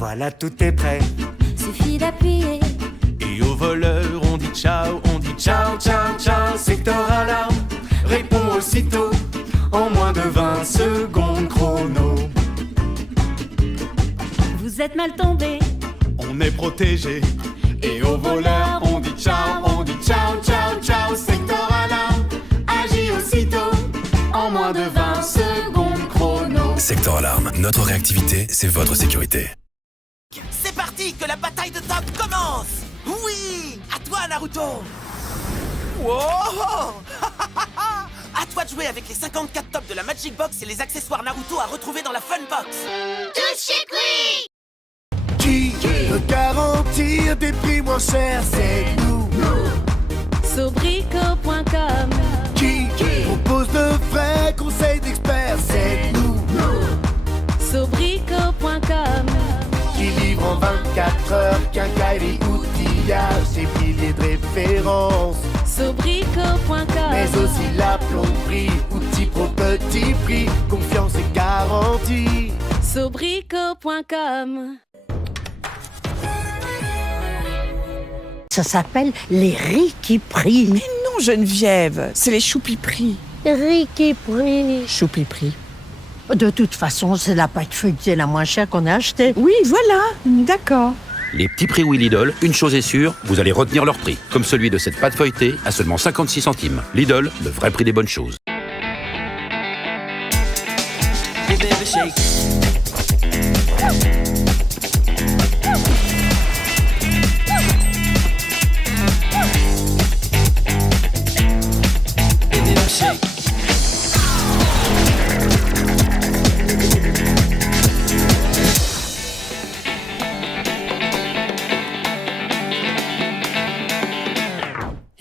Voilà, tout est prêt. Suffit d'appuyer. Et au voleur, on dit ciao, ciao, ciao. Secteur alarme, réponds aussitôt. En moins de 20 secondes chrono. Vous êtes mal tombé. On est protégé. Et au voleur, on dit ciao, ciao. Secteur alarme, agis aussitôt. En moins de 20 secondes chrono. Secteur Alarme, notre réactivité, c'est votre sécurité. C'est parti, que la bataille de top commence. Oui, à toi Naruto. Wow. À toi de jouer avec les 54 tops de la Magic Box et les accessoires Naruto à retrouver dans la Fun Box. Tous chez Qui Qui peut garantir des prix moins chers? C'est nous. Sobrico.com. Qui propose de vrais conseils d'experts? C'est nous. Sobrico.com. Qui livre en 24 heures quincaillerie, outillage et milliers de références. Sobrico.com. Mais aussi la plomberie, outils pro petit prix, confiance et garantie. Sobrico.com. Ça s'appelle les Riquiperies. Mais non, Geneviève, c'est les choupiperies. Riquiperies. Choupiperies. De toute façon, c'est la pâte feuilletée la moins chère qu'on a achetée. Oui, voilà, d'accord. Les petits prix oui Lidl, une chose est sûre, vous allez retenir leur prix. Comme celui de cette pâte feuilletée à seulement 56 centimes. Lidl, le vrai prix des bonnes choses.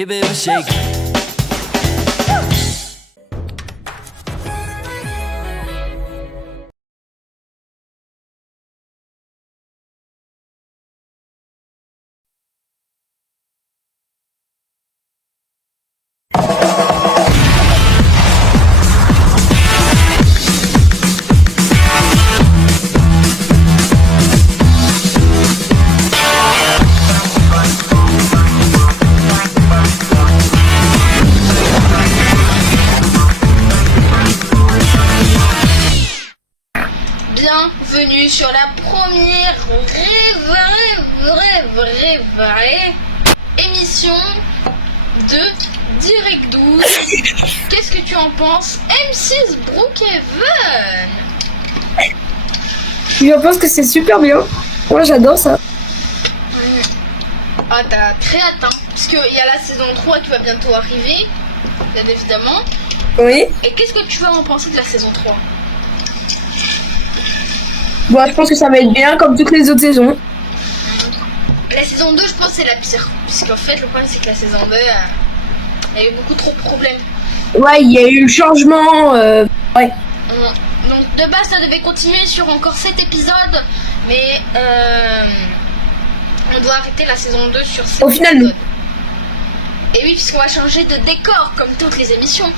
Hey baby, shake. Bienvenue sur la première vraie émission de Direct 12. Qu'est-ce que tu en penses, M6 Brookhaven? Je pense que c'est super bien. Moi j'adore ça. Ah, t'as très hâte, hein, parce qu'il y a la saison 3 qui va bientôt arriver, bien évidemment. Oui. Et qu'est-ce que tu vas en penser de la saison 3? Bon, je pense que ça va être bien comme toutes les autres saisons. La saison 2, je pense que c'est la pire. Puisqu'en fait, le problème, c'est que la saison 2, il y a eu beaucoup trop de problèmes. Ouais, il y a eu le changement. Ouais. Donc, de base, ça devait continuer sur encore 7 épisodes. Mais on doit arrêter la saison 2 sur 7 Au final, épisodes. Et oui, puisqu'on va changer de décor, comme toutes les émissions.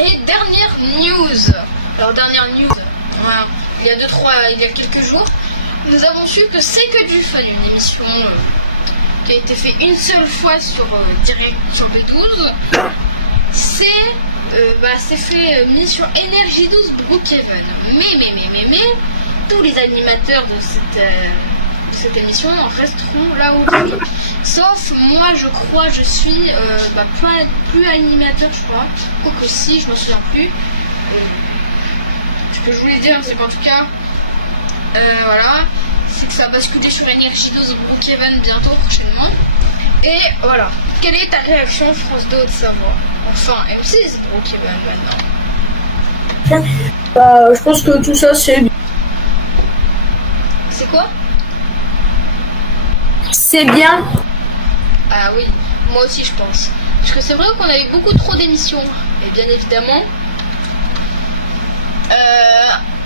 Et dernière news. Alors, dernière news. Voilà. Il y a quelques jours, nous avons su que C'est que du fun, une émission qui a été faite une seule fois sur direct sur B12. C'est fait mis sur Energy 12 Brookhaven. Mais tous les animateurs de cette émission resteront là aujourd'hui. Sauf moi, je crois, je suis plus animateur, je crois. Quoique si, je m'en souviens plus. Ce que je voulais dire, c'est qu'en tout cas, voilà, c'est que ça va basculer sur Energy 12 Brookhaven bientôt, prochainement. Et voilà. Quelle est ta réaction, France 2 Haute-Savoie? Enfin, M6 Brookhaven maintenant. Bah, je pense que tout ça c'est bien. C'est quoi? C'est bien. Ah oui, moi aussi je pense. Parce que c'est vrai qu'on avait beaucoup trop d'émissions. Et bien évidemment.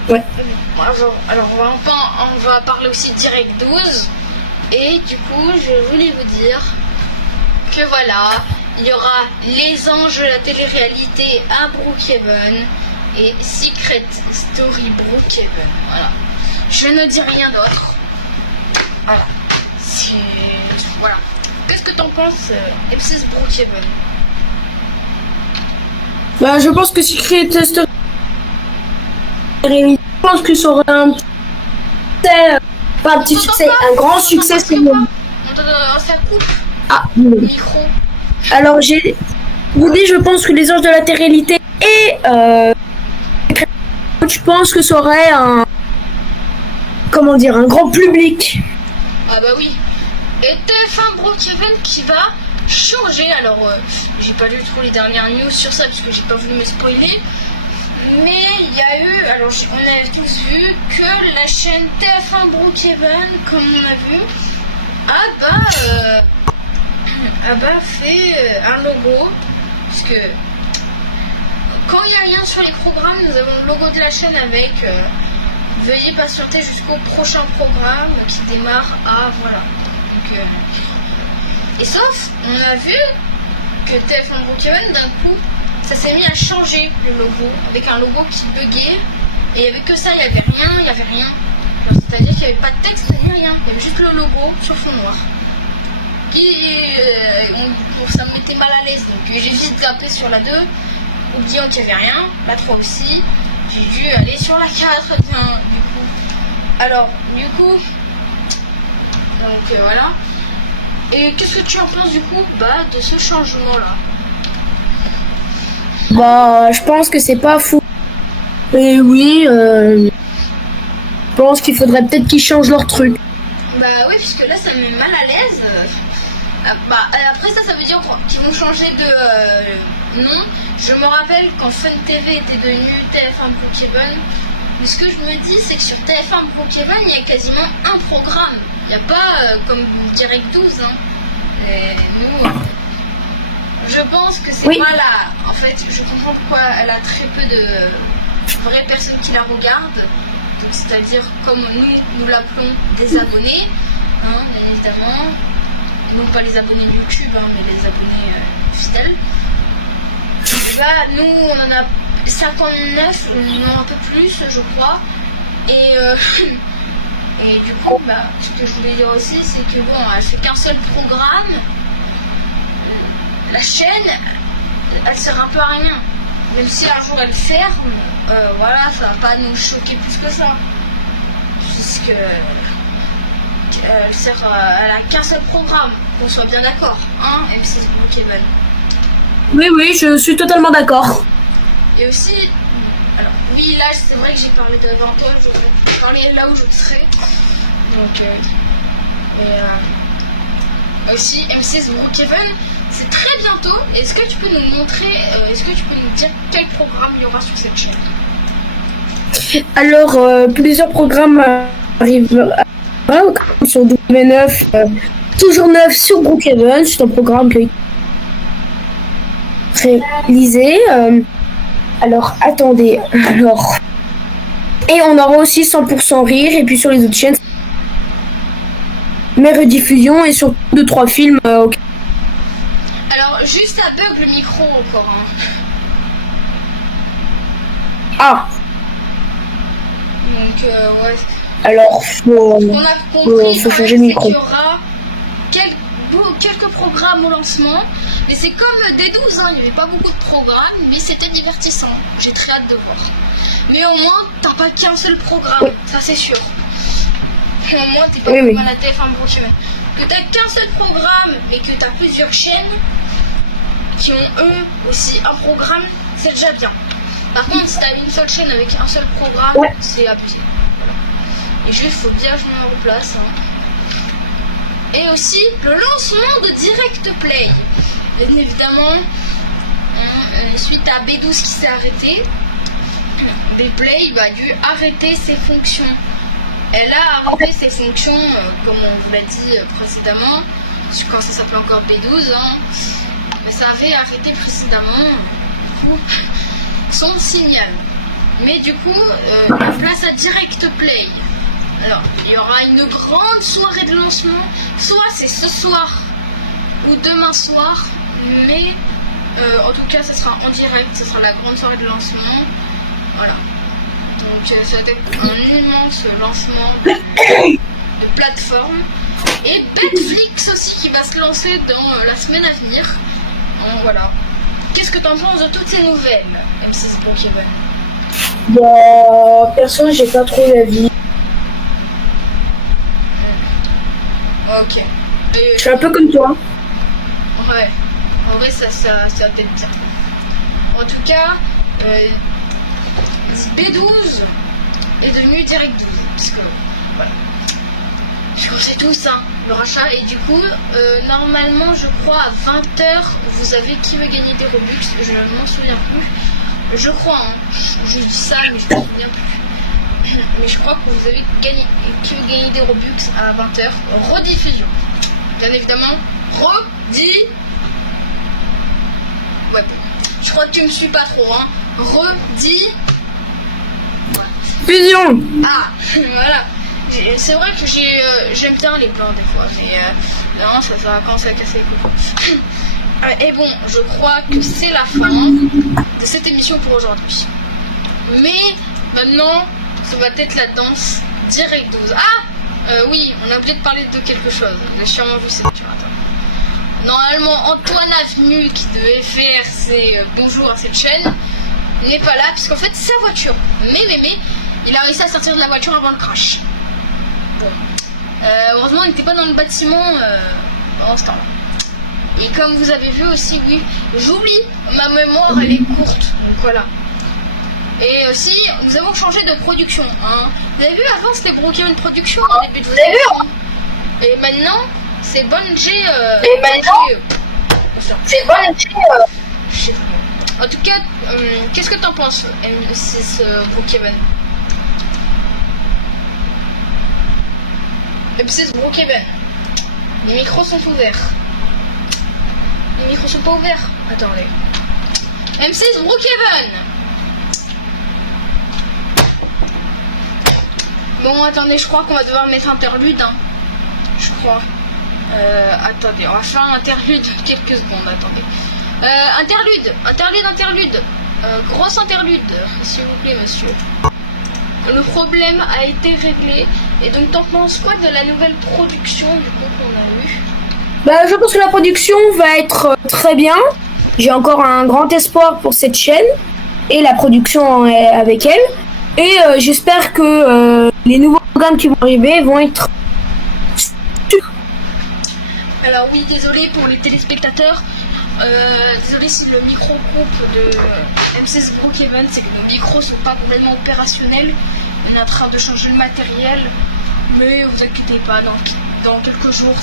Ouais. Alors on va parler aussi de Direct 12. Et du coup, je voulais vous dire que voilà, il y aura Les Anges de la télé-réalité à Brookhaven et Secret Story Brookhaven. Voilà. Je ne dis rien d'autre. Voilà. Voilà. Qu'est-ce que t'en penses, M6 Brookhaven? Bah, je pense que si Secret Test je pense que ça aurait un succès, pas un petit succès, un grand succès. C'est bon. Ça coupe. Ah, le micro. Alors j'ai dit, je pense que les anges de la télé-réalité et je pense que ça aurait un, comment dire, un grand public. Ah bah oui. Et TF1 Brookhaven qui va changer. Alors j'ai pas lu trop les dernières news sur ça parce que j'ai pas voulu me spoiler. Mais il y a eu, alors on a tous vu que la chaîne TF1 Brookhaven, comme on a vu, fait un logo. Parce que quand il n'y a rien sur les programmes, nous avons le logo de la chaîne avec veuillez patienter jusqu'au prochain programme qui démarre à voilà. Donc, et sauf, on a vu que TF1 Brookhaven d'un coup ça s'est mis à changer le logo, avec un logo qui buguait, et il n'y avait que ça, il n'y avait rien. C'est-à-dire qu'il n'y avait pas de texte, ni rien, il y avait juste le logo sur fond noir. Ça me mettait mal à l'aise, donc j'ai vite zappé sur la 2, oubliant qu'il n'y avait rien, la 3 aussi, j'ai dû aller sur la 4, tiens, du coup. Alors, du coup, donc voilà. Et qu'est-ce que tu en penses du coup de ce changement-là? Bah, je pense que c'est pas fou. Et oui, je pense qu'il faudrait peut-être qu'ils changent leur truc. Bah oui, puisque là ça me met mal à l'aise. Après ça veut dire qu'ils vont changer de nom. Je me rappelle quand Fun TV était devenu TF1 Brookhaven. Mais ce que je me dis, c'est que sur TF1 Brookhaven, il y a quasiment un programme. Il n'y a pas comme Direct 12. Hein. Et nous... je pense que c'est pas là. En fait, je comprends pourquoi elle a très peu de vraies personnes qui la regardent. Donc, c'est-à-dire, comme nous l'appelons des abonnés, hein, bien évidemment. Non pas les abonnés YouTube, hein, mais les abonnés fidèles. Et là, nous, on en a 59, non un peu plus, je crois. Et du coup, ce que je voulais dire aussi, c'est que bon, elle fait qu'un seul programme. La chaîne, elle sert un peu à rien. Même si un jour elle ferme, voilà, ça va pas nous choquer plus que ça. Puisque elle a qu'un seul programme, qu'on soit bien d'accord, hein, M6 Brookhaven. Oui, je suis totalement d'accord. Et aussi, alors oui, là c'est vrai que j'ai parlé de 20 ans, j'aurais parlé là où je serais. Donc, aussi M6 Brookhaven. C'est très bientôt. Est-ce que tu peux nous montrer, est-ce que tu peux nous dire quel programme il y aura sur cette chaîne? Alors, plusieurs programmes arrivent sur W9, toujours 9 sur Brookhaven. C'est un programme qui est réalisé. Alors, attendez. Alors, et on aura aussi 100% rire. Et puis sur les autres chaînes, mes rediffusions et sur 2-3 films. Alors, juste à bug le micro encore. Hein. Ah. Donc, ouais. Alors, on a compris faut changer le micro. qu'il y aura quelques programmes au lancement. Mais c'est comme D12, hein. Il n'y avait pas beaucoup de programmes, mais c'était divertissant. J'ai très hâte de voir. Mais au moins, t'as pas qu'un seul programme, ça c'est sûr. Et au moins, t'es pas comme à la TF1 Brookhaven. Que t'as qu'un seul programme, mais que t'as plusieurs chaînes qui ont eux aussi un programme, c'est déjà bien. Par contre, si t'as une seule chaîne avec un seul programme, c'est abusé. Voilà. Et juste, faut bien que je me replace. Hein. Et aussi, le lancement de Direct Play. Bien évidemment, suite à B12 qui s'est arrêté, Bplay a dû arrêter ses fonctions. Elle a arrêté ses fonctions, comme on vous l'a dit précédemment, quand ça s'appelait encore B12. Hein. Ça avait arrêté précédemment du coup, son signal. Mais du coup, place à Direct Play. Alors, il y aura une grande soirée de lancement. Soit c'est ce soir ou demain soir, mais en tout cas, ça sera en direct. Ça sera la grande soirée de lancement. Voilà. Donc, ça va être un immense lancement de plateforme. Et Netflix aussi qui va se lancer dans la semaine à venir. Donc, voilà. Qu'est-ce que t'en penses de toutes ces nouvelles, M6 Brookhaven? Bah, perso, j'ai pas trop d'avis. Ok. Je suis un peu comme toi. Ouais. En vrai, ça peut être bien. En tout cas, B12 est devenu Direct 12. Parce que, voilà. Je qu'on sait tous, hein, le rachat. Et du coup, normalement, je crois, à 20h, vous avez Qui veut gagner des Robux. Je ne m'en souviens plus. Je crois, hein. Je dis ça, mais je ne me souviens plus. Mais je crois que vous avez gagné Qui veut gagner des Robux à 20h. Rediffusion. Bien évidemment, Ouais, bon. Je crois que tu me suis pas trop, hein. Fusion. Ah, voilà. C'est vrai que j'aime bien les plans des fois, mais non, ça va commencer à casser les couilles. Et bon, je crois que c'est la fin de cette émission pour aujourd'hui. Mais maintenant, ça va être la danse Direct 12. Ah, oui, on a oublié de parler de quelque chose. Vous avez sûrement vu cette voiture. Normalement, Antoine Avenu, qui devait faire ses bonjours à cette chaîne, n'est pas là, puisqu'en fait, sa voiture, mais, il a réussi à sortir de la voiture avant le crash. Bon. Heureusement, il n'était pas dans le bâtiment pendant ce temps-là. Et comme vous avez vu aussi, oui, j'oublie, ma mémoire, elle est courte, donc voilà. Et aussi, nous avons changé de production. Hein. Vous avez vu, avant, c'était Brookhaven Production, en début de vidéo. Et maintenant, c'est Bonji. C'est Bonji. Je sais pas. En tout cas, qu'est-ce que t'en penses, M6 Brookhaven? M6 Brookhaven. Les micros sont ouverts. Les micros sont pas ouverts. Attendez. M6 Brookhaven. Bon, attendez, je crois qu'on va devoir mettre interlude. Hein. Je crois. Attendez, on va faire un interlude quelques secondes. Attendez. Interlude. Grosse interlude, s'il vous plaît, monsieur. Le problème a été réglé. Et donc, t'en penses quoi de la nouvelle production du coup qu'on a eu? Bah, je pense que la production va être très bien. J'ai encore un grand espoir pour cette chaîne et la production avec elle. Et j'espère que les nouveaux programmes qui vont arriver vont être... Alors oui, désolé pour les téléspectateurs. Désolé si le micro coupe de M6 Brookhaven, c'est que nos micros sont pas complètement opérationnels. On est en train de changer le matériel, mais vous inquiétez pas, dans quelques jours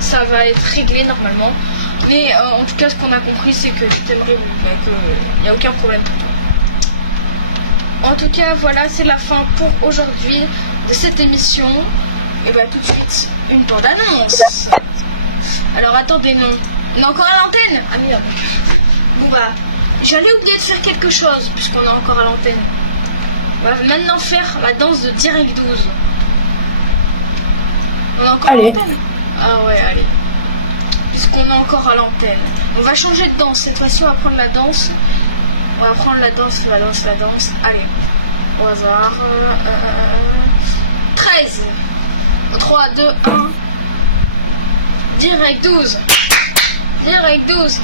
ça va être réglé normalement. Mais en tout cas, ce qu'on a compris, c'est que tout est vrai, qu'il n'y a aucun problème pour toi. En tout cas, voilà, c'est la fin pour aujourd'hui de cette émission. Et bah tout de suite, une bande-annonce. Alors attendez, non. On est encore à l'antenne. Ah merde. Bon bah, j'allais oublier de faire quelque chose puisqu'on est encore à l'antenne. On va maintenant faire la danse de Direct 12. On est encore à l'antenne. Ah ouais, allez. Puisqu'on est encore à l'antenne. On va changer de danse. Cette fois-ci, on va prendre la danse. On va prendre la danse. Allez. Au hasard. 13. 3, 2, 1. Direct 12. Direct 12.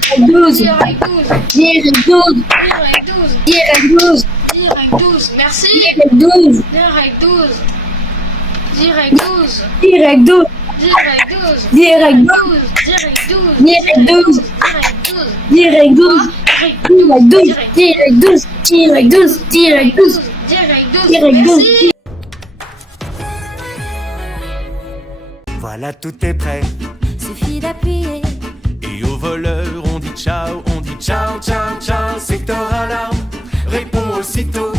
Direct 12. Direct 12. Direct 12. Direct 12. Direct 12. Merci. Direct 12. Direct 12. Direct 12. Direct 12. Direct 12. Direct 12. Direct 12. Direct 12. Direct 12. Direct 12. Direct 12. Direct 12. Direct 12. Direct 12. Direct 12. Direct 12. Merci. Voilà, tout est prêt. Suffit d'appuyer. Et au voleur, on dit ciao, ciao. Secteur alarme, réponds aussitôt.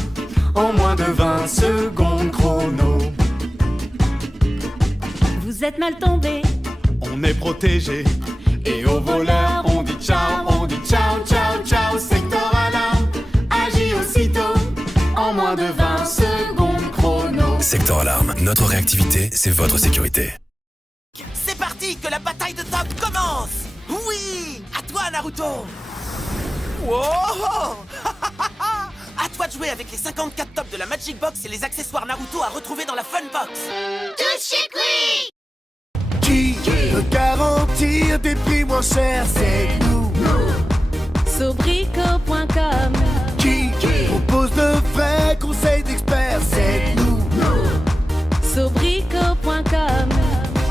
En moins de 20 secondes chrono. Vous êtes mal tombé. On est protégé. Et au voleur, on dit ciao, ciao. Secteur alarme, agis aussitôt. En moins de 20 secondes chrono. Secteur Alarme, notre réactivité, c'est votre sécurité. C'est parti, que la bataille de top commence. Oui, à toi Naruto. Wow. À toi de jouer avec les 54 tops de la Magic Box et les accessoires Naruto à retrouver dans la Fun Box. Tous chez Quick. Qui peut garantir des prix moins chers? C'est nous. Sobrico.com. Qui propose de vrais conseils d'experts? C'est nous. Sobrico.com.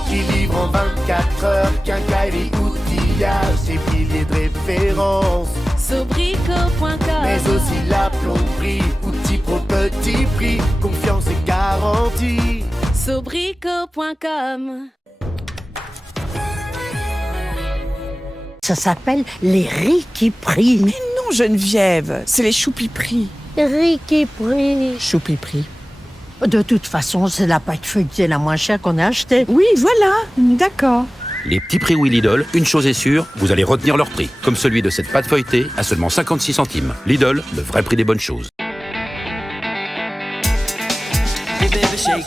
Qui livre en 24 heures quincaillerie, outillage et milliers de références. Sobrico.com. Mais aussi la plomberie, outils pro petit prix, confiance et garantie. Sobrico.com. Ça s'appelle les Riquiperies. Mais non, Geneviève, c'est les choupiperies. Riquiperies. Choupiperies. De toute façon, c'est la pâte feuilletée la moins chère qu'on a achetée. Oui, voilà, d'accord. Les petits prix oui Lidl, une chose est sûre, vous allez retenir leur prix. Comme celui de cette pâte feuilletée à seulement 56 centimes. Lidl, le vrai prix des bonnes choses. Hey baby shake.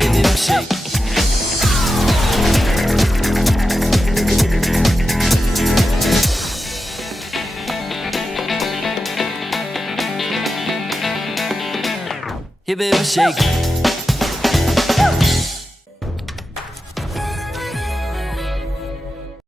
Hey baby shake. Hey baby shake.